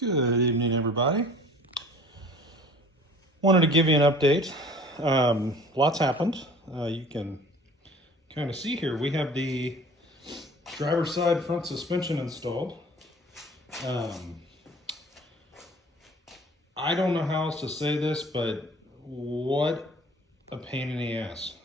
Good evening, everybody. Wanted to give you an update. Lots happened. You can kind of see here. We have the driver's side front suspension installed. I don't know how else to say this, but what a pain in the ass.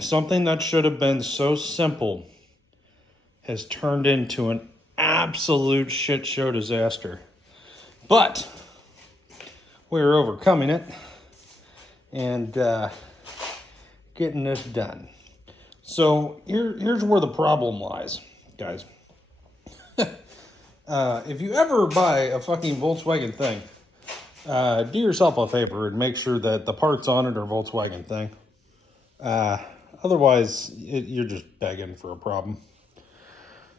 Something that should have been so simple has turned into an absolute shit show disaster. But we're overcoming it and getting this done. So here's where the problem lies, guys. If you ever buy a fucking Volkswagen thing, do yourself a favor and make sure that the parts on it are Volkswagen thing. Otherwise, you're just begging for a problem.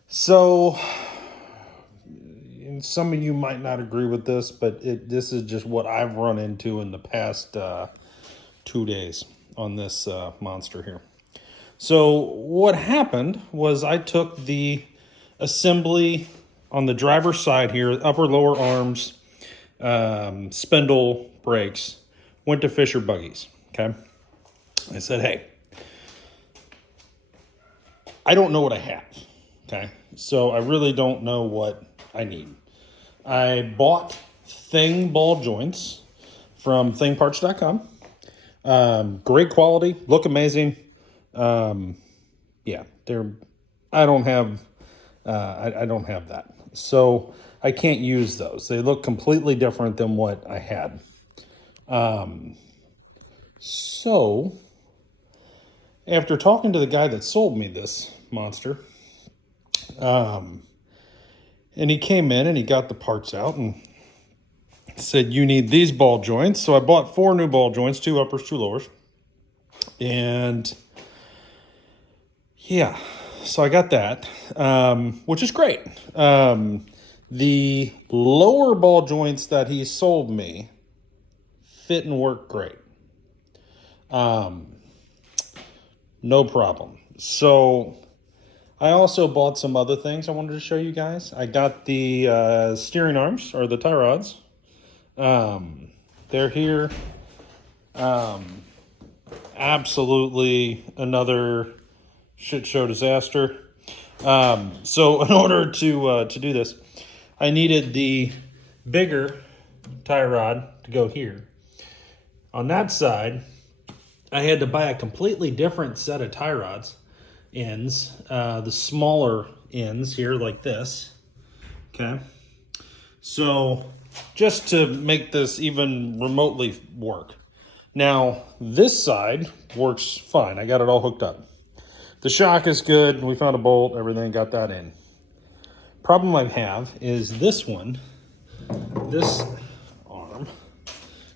So, and some of you might not agree with this, but this is just what I've run into in the past 2 days on this monster here. So what happened was I took the assembly on the driver's side here, upper lower arms, spindle brakes, went to Fisher Buggies, okay? I said, hey, I don't know what I have, okay? So I really don't know what I need. I bought Thing ball joints from thingparts.com. Great quality, look amazing. Yeah, I don't have that. So I can't use those. They look completely different than what I had. So after talking to the guy that sold me this monster, and he came in and he got the parts out and said, you need these ball joints. So I bought 4 new ball joints, 2 uppers, 2 lowers. And yeah, so I got that, which is great. The lower ball joints that he sold me fit and work great. No problem. So I also bought some other things I wanted to show you guys. I got the steering arms, or the tie rods. They're here. Absolutely another shit show disaster. So in order to do this, I needed the bigger tie rod to go here. On that side, I had to buy a completely different set of tie rods ends, the smaller ends here like this, okay? So just to make this even remotely work. Now this side works fine. I got it all hooked up. The shock is good. We found a bolt, everything, got that in. Problem I have is this one, this arm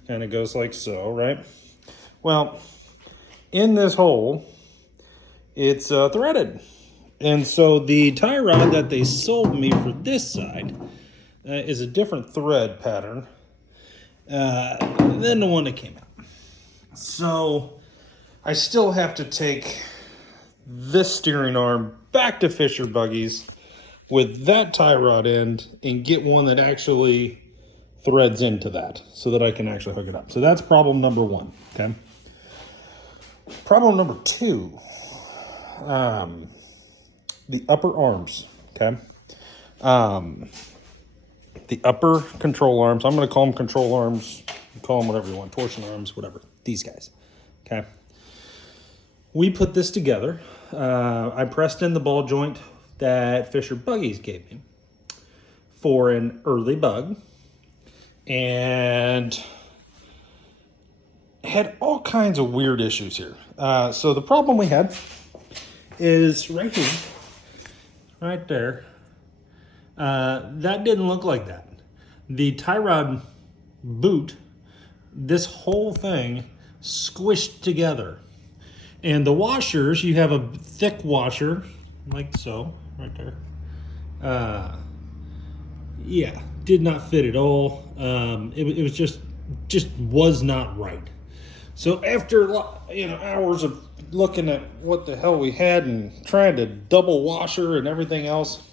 kind of goes like so, right? Well, in this hole, it's threaded. And so the tie rod that they sold me for this side is a different thread pattern than the one that came out. So I still have to take this steering arm back to Fisher Buggies with that tie rod end and get one that actually threads into that so that I can actually hook it up. So that's problem number 1, okay? Problem number 2. The upper arms, okay? The upper control arms, I'm going to call them control arms, call them whatever you want, torsion arms, whatever, these guys, okay? We put this together. I pressed in the ball joint that Fisher Buggies gave me for an early bug and had all kinds of weird issues here. So the problem we had is right here, right there. That didn't look like that. The tie rod boot, this whole thing squished together. And the washers, you have a thick washer, like so, right there. Yeah, did not fit at all. It was just was not right. So after hours of looking at what the hell we had and trying to double washer and everything else,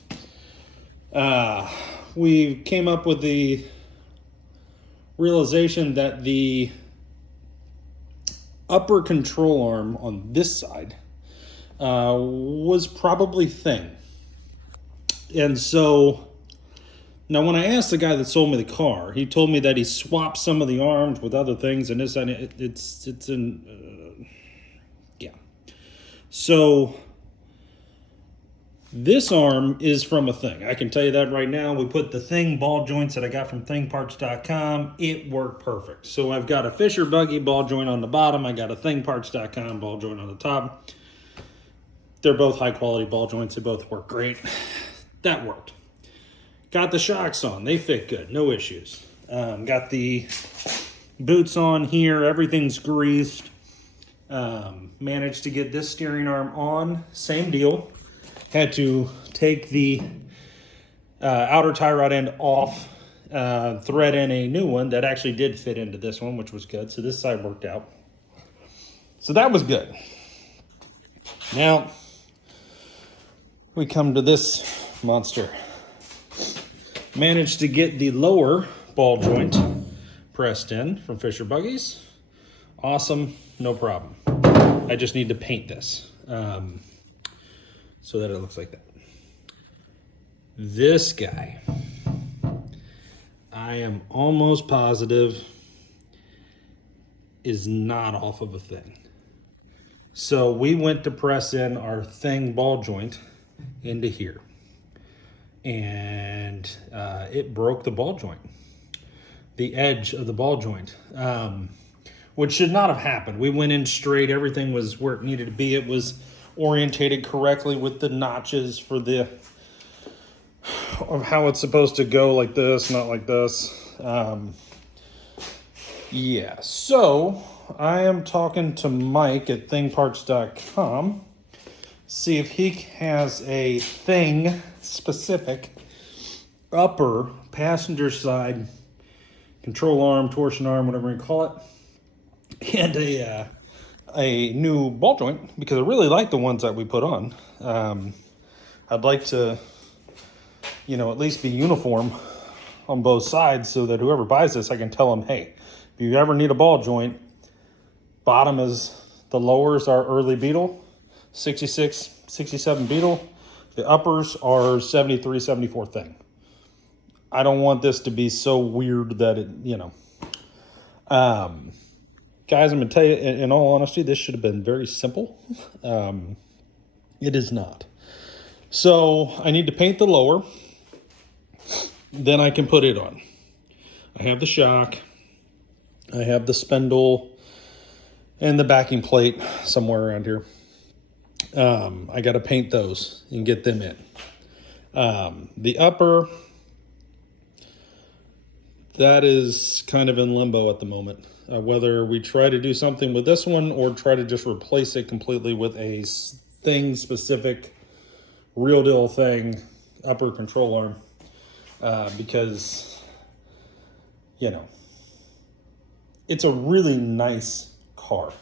We came up with the realization that the upper control arm on this side was probably thin. And so now when I asked the guy that sold me the car, he told me that he swapped some of the arms with other things, and this, and it's in, yeah. So this arm is from a Thing. I can tell you that right now. We put the Thing ball joints that I got from thingparts.com. It worked perfect. So I've got a Fisher Buggy ball joint on the bottom. I got a thingparts.com ball joint on the top. They're both high quality ball joints. They both work great. That worked. Got the shocks on. They fit good. No issues. Got the boots on here. Everything's greased. Managed to get this steering arm on. Same deal. Had to take the outer tie rod end off, thread in a new one that actually did fit into this one, which was good. So this side worked out. So that was good. Now we come to this monster. Managed to get the lower ball joint pressed in from Fisher Buggies. Awesome, no problem. I just need to paint this. So that it looks like that. This guy, I am almost positive, is not off of a Thing. So we went to press in our Thing ball joint into here, and it broke the ball joint, the edge of the ball joint, which should not have happened. We went in straight, everything was where it needed to be. It was orientated correctly with the notches for the of how it's supposed to go, like this, not like this. Yeah, so I am talking to Mike at thingparts.com, see if he has a Thing specific upper passenger side control arm, torsion arm, whatever you call it, and a new ball joint, because I really like the ones that we put on. I'd like to, at least be uniform on both sides, so that whoever buys this, I can tell them, hey, if you ever need a ball joint, bottom is, the lowers are early Beetle, 66, 67 Beetle. The uppers are 73, 74 Thing. I don't want this to be so weird that it, guys, I'm going to tell you, in all honesty, this should have been very simple. It is not. So I need to paint the lower. Then I can put it on. I have the shock. I have the spindle and the backing plate somewhere around here. I got to paint those and get them in. The upper, that is kind of in limbo at the moment. Whether we try to do something with this one or try to just replace it completely with a Thing specific, real deal Thing upper control arm. Because, it's a really nice car,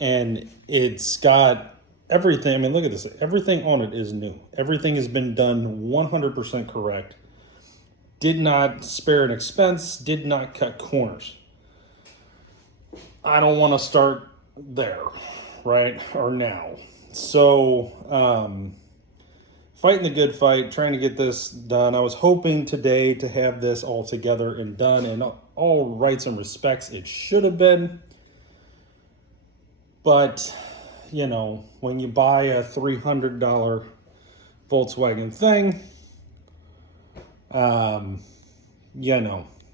and it's got everything. I mean, look at this. Everything on it is new. Everything has been done 100% correct. Did not spare an expense, did not cut corners. I don't want to start there, right? Or now. So, fighting the good fight, trying to get this done. I was hoping today to have this all together and done in all rights and respects. It should have been. But, when you buy a $300 Volkswagen Thing,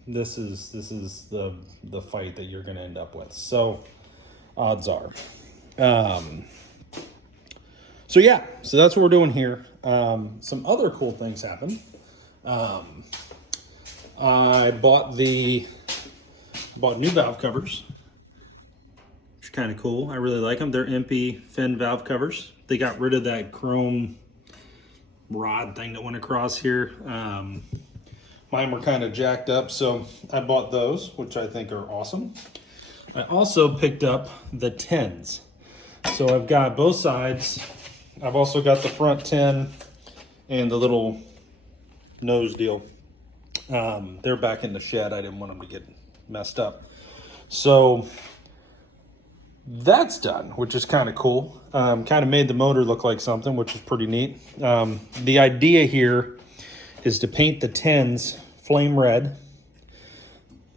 this is the fight that you're going to end up with. So odds are. So that's what we're doing here. Some other cool things happened. I bought new valve covers, which are kind of cool. I really like them. They're MP fin valve covers. They got rid of that chrome rod thing that went across here. Mine were kind of jacked up, so I bought those, which I think are awesome. I also picked up the tins. So I've got both sides. I've also got the front tin and the little nose deal. They're back in the shed. I didn't want them to get messed up. So that's done, which is kind of cool. Kind of made the motor look like something, which is pretty neat. The idea here is to paint the tins flame red.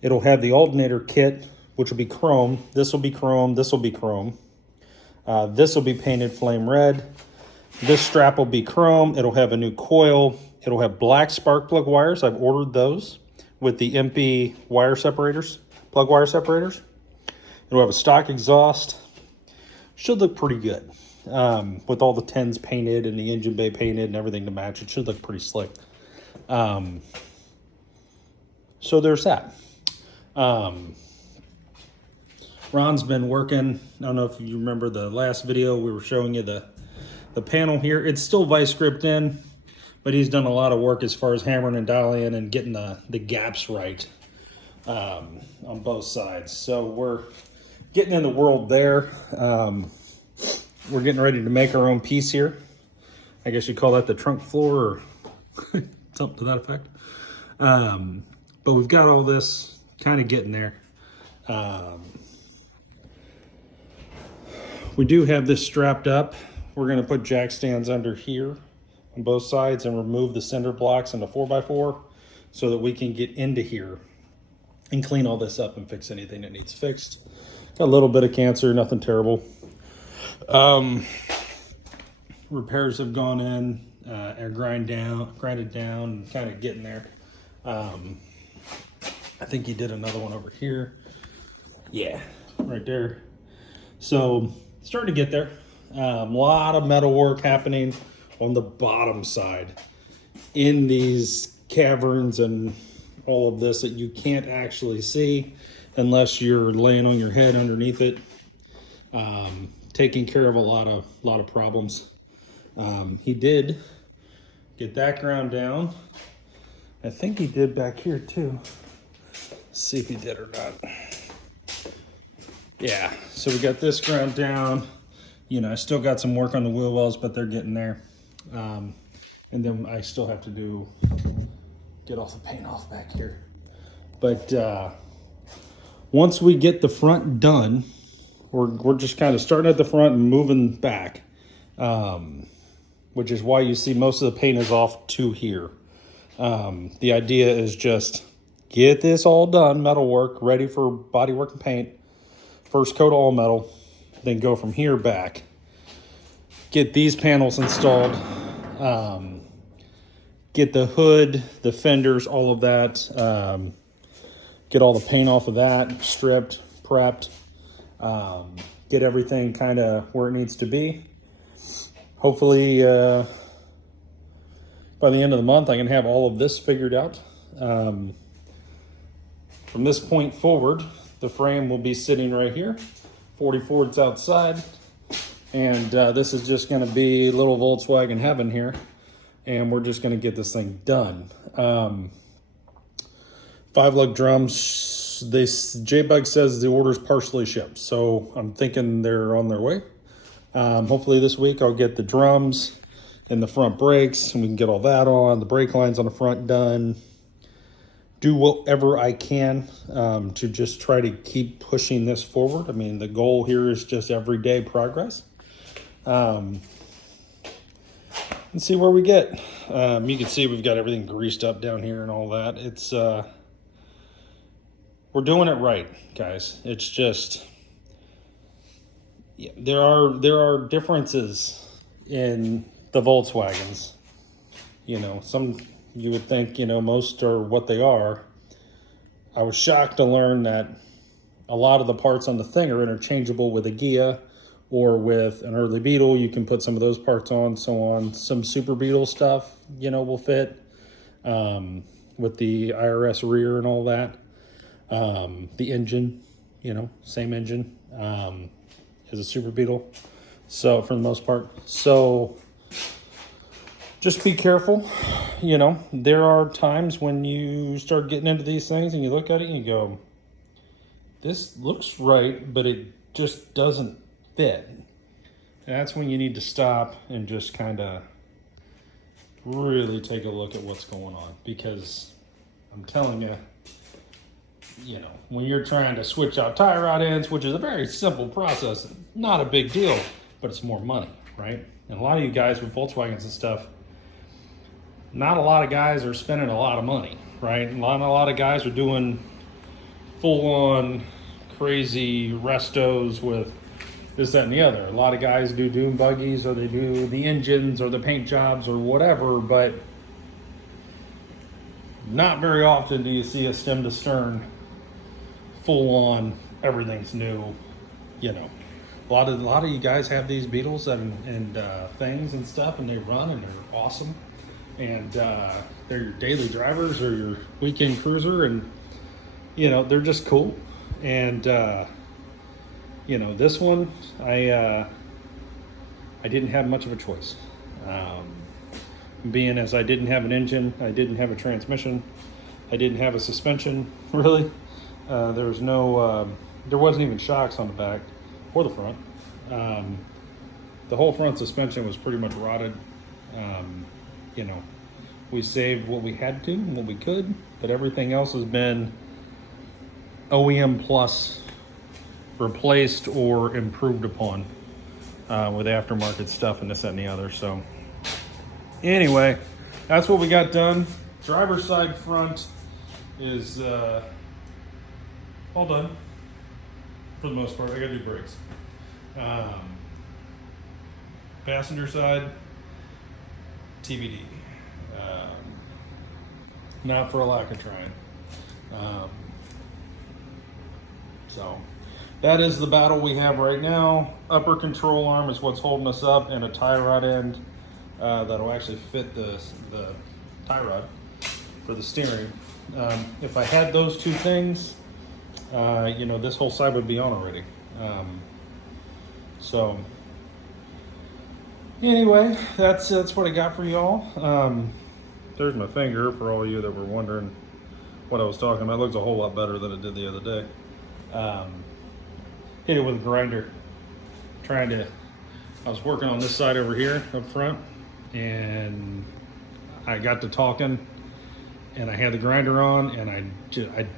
It'll have the alternator kit, which will be chrome. This will be chrome. This will be chrome. This will be painted flame red. This strap will be chrome. It'll have a new coil. It'll have black spark plug wires. I've ordered those with the MP wire separators, plug wire separators. It'll have a stock exhaust. Should look pretty good. With all the tins painted and the engine bay painted and everything to match, it should look pretty slick. So there's that. Ron's been working. I don't know if you remember the last video, we were showing you the panel here. It's still vice gripped in, but he's done a lot of work as far as hammering and dialing and getting the gaps right on both sides. So we're getting in the world there. We're getting ready to make our own piece here. I guess you call that the trunk floor or something to that effect. But we've got all this kind of getting there. We do have this strapped up. We're going to put jack stands under here on both sides and remove the cinder blocks and the 4x4 so that we can get into here and clean all this up and fix anything that needs fixed. Got a little bit of cancer, nothing terrible. Repairs have gone in and grinded down, kind of getting there. I think he did another one over here. Yeah, right there. So starting to get there. A lot of metal work happening on the bottom side in these caverns and all of this that you can't actually see unless you're laying on your head underneath it. Taking care of a lot of problems. He did get that ground down. I think he did back here too. Let's see if he did or not. Yeah, so we got this ground down. You know, I still got some work on the wheel wells, but they're getting there. And then I still have to get all the paint off back here. But once we get the front done, we're just kind of starting at the front and moving back, which is why you see most of the paint is off to here. The idea is just get this all done, metal work, ready for bodywork and paint. First coat all metal, then go from here back. Get these panels installed. Get the hood, the fenders, all of that. Get all the paint off of that, stripped, prepped. Get everything kind of where it needs to be. Hopefully by the end of the month I can have all of this figured out. From this point forward, the frame will be sitting right here. 44's outside. And this is just going to be little Volkswagen heaven here. And we're just going to get this thing done. 5-lug drums. J-Bug says the order's partially shipped. So I'm thinking they're on their way. Hopefully this week I'll get the drums and the front brakes. And we can get all that on. The brake lines on the front done. Do whatever I can to just try to keep pushing this forward. I mean, the goal here is just everyday progress. And see where we get. You can see we've got everything greased up down here and all that. It's we're doing it right, guys. It's just there are differences in the Volkswagens. You know, some you would think, you know, most are what they are. I was shocked to learn that a lot of the parts on the thing are interchangeable with a Ghia or with an early Beetle. You can put some of those parts on, so on. Some Super Beetle stuff, you know, will fit with the IRS rear and all that. The engine, you know, same engine as a Super Beetle. So for the most part, so just be careful. You know, there are times when you start getting into these things and you look at it and you go, this looks right, but it just doesn't fit. And that's when you need to stop and just kind of really take a look at what's going on, because I'm telling you, you know, when you're trying to switch out tie rod ends, which is a very simple process, not a big deal, but it's more money, right? And a lot of you guys with Volkswagens and stuff, not a lot of guys are spending a lot of money, right? A lot of guys are doing full-on crazy restos with this, that, and the other. A lot of guys do dune buggies, or they do the engines or the paint jobs or whatever, but not very often do you see a stem to stern full-on, everything's new, you know. A lot of you guys have these Beetles and things and stuff, and they run and they're awesome, and they're your daily drivers or your weekend cruiser, and you know, they're just cool. And you know, this one, I didn't have much of a choice. Being as I didn't have an engine, I didn't have a transmission, I didn't have a suspension, really. There was no, there wasn't even shocks on the back or the front. The whole front suspension was pretty much rotted. You know, we saved what we had to and what we could, but everything else has been OEM plus replaced or improved upon with aftermarket stuff and this, that, and the other. So anyway, that's what we got done. Driver's side front is all done for the most part. I gotta do brakes. Passenger side, TBD. Not for a lack of trying. So that is the battle we have right now. Upper control arm is what's holding us up, and a tie rod end that'll actually fit the tie rod for the steering. If I had those two things, you know, this whole side would be on already. So anyway, that's what I got for y'all. There's my finger for all of you that were wondering what I was talking about. It looks a whole lot better than it did the other day. Hit it with a grinder. I was working on this side over here up front, and I got to talking, and I had the grinder on, and I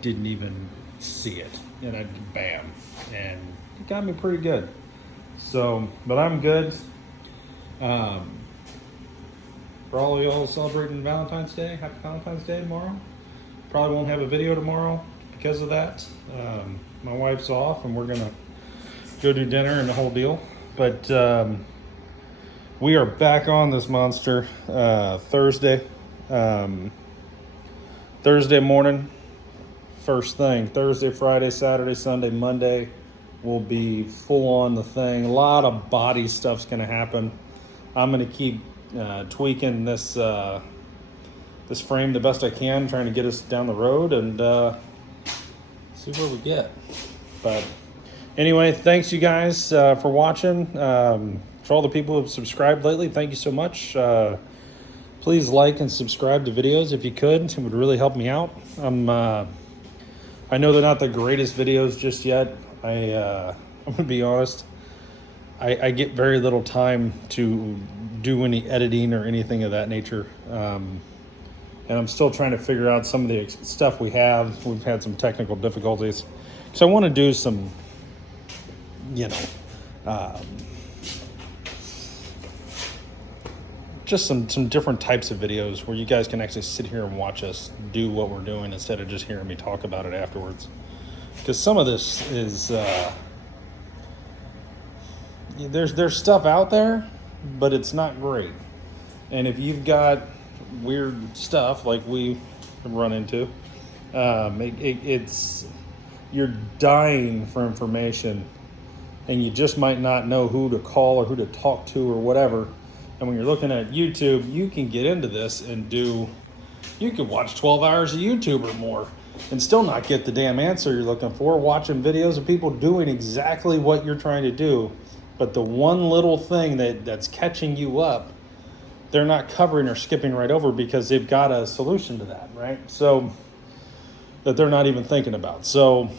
didn't even see it, and bam, and it got me pretty good. So, but I'm good. For all of y'all celebrating Valentine's Day, happy Valentine's Day tomorrow. Probably won't have a video tomorrow because of that. My wife's off, and we're gonna go do dinner and the whole deal. But we are back on this monster Thursday. Thursday morning, first thing. Thursday, Friday, Saturday, Sunday, Monday will be full on the thing. A lot of body stuff's gonna happen. I'm gonna keep tweaking this this frame the best I can, trying to get us down the road and see where we get. But anyway, thanks you guys for watching. For all the people who have subscribed lately, thank you so much. Please like and subscribe to videos if you could. It would really help me out. I know they're not the greatest videos just yet. I'm gonna be honest. I get very little time to do any editing or anything of that nature. And I'm still trying to figure out some of the stuff we have. We've had some technical difficulties. So I want to do some, you know, just some different types of videos where you guys can actually sit here and watch us do what we're doing instead of just hearing me talk about it afterwards. Because some of this is, there's stuff out there, but it's not great. And if you've got weird stuff like we run into, it's you're dying for information, and you just might not know who to call or who to talk to or whatever. And when you're looking at YouTube, you can get into this and you could watch 12 hours of YouTube or more and still not get the damn answer you're looking for, watching videos of people doing exactly what you're trying to do. But the one little thing that's catching you up, they're not covering or skipping right over because they've got a solution to that, right? So that they're not even thinking about. So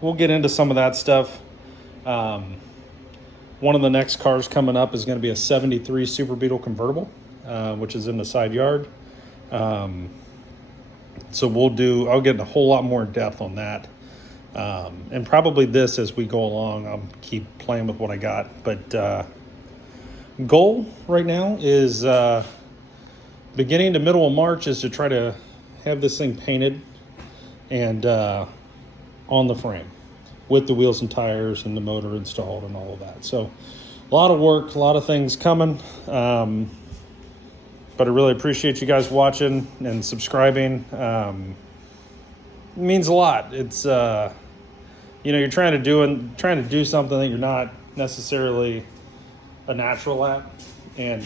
we'll get into some of that stuff. One of the next cars coming up is going to be a 73 Super Beetle convertible. which is in the side yard. So I'll get a whole lot more depth on that. And probably this as we go along. I'll keep playing with what I got. But goal right now is beginning to middle of March is to try to have this thing painted and on the frame with the wheels and tires and the motor installed and all of that. So a lot of work, a lot of things coming. But I really appreciate you guys watching and subscribing. It means a lot. It's you're trying to do something that you're not necessarily a natural at, and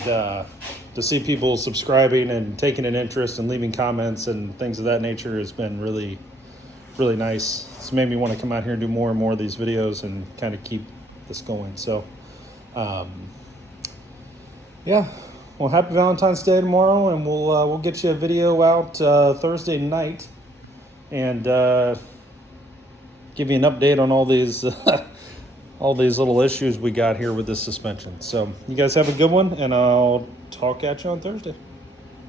to see people subscribing and taking an interest and leaving comments and things of that nature has been really, really nice. It's made me want to come out here and do more and more of these videos and kind of keep this going. So, yeah. Well, happy Valentine's Day tomorrow, and we'll get you a video out Thursday night, and give you an update on all these all these little issues we got here with this suspension. So you guys have a good one, and I'll talk at you on Thursday.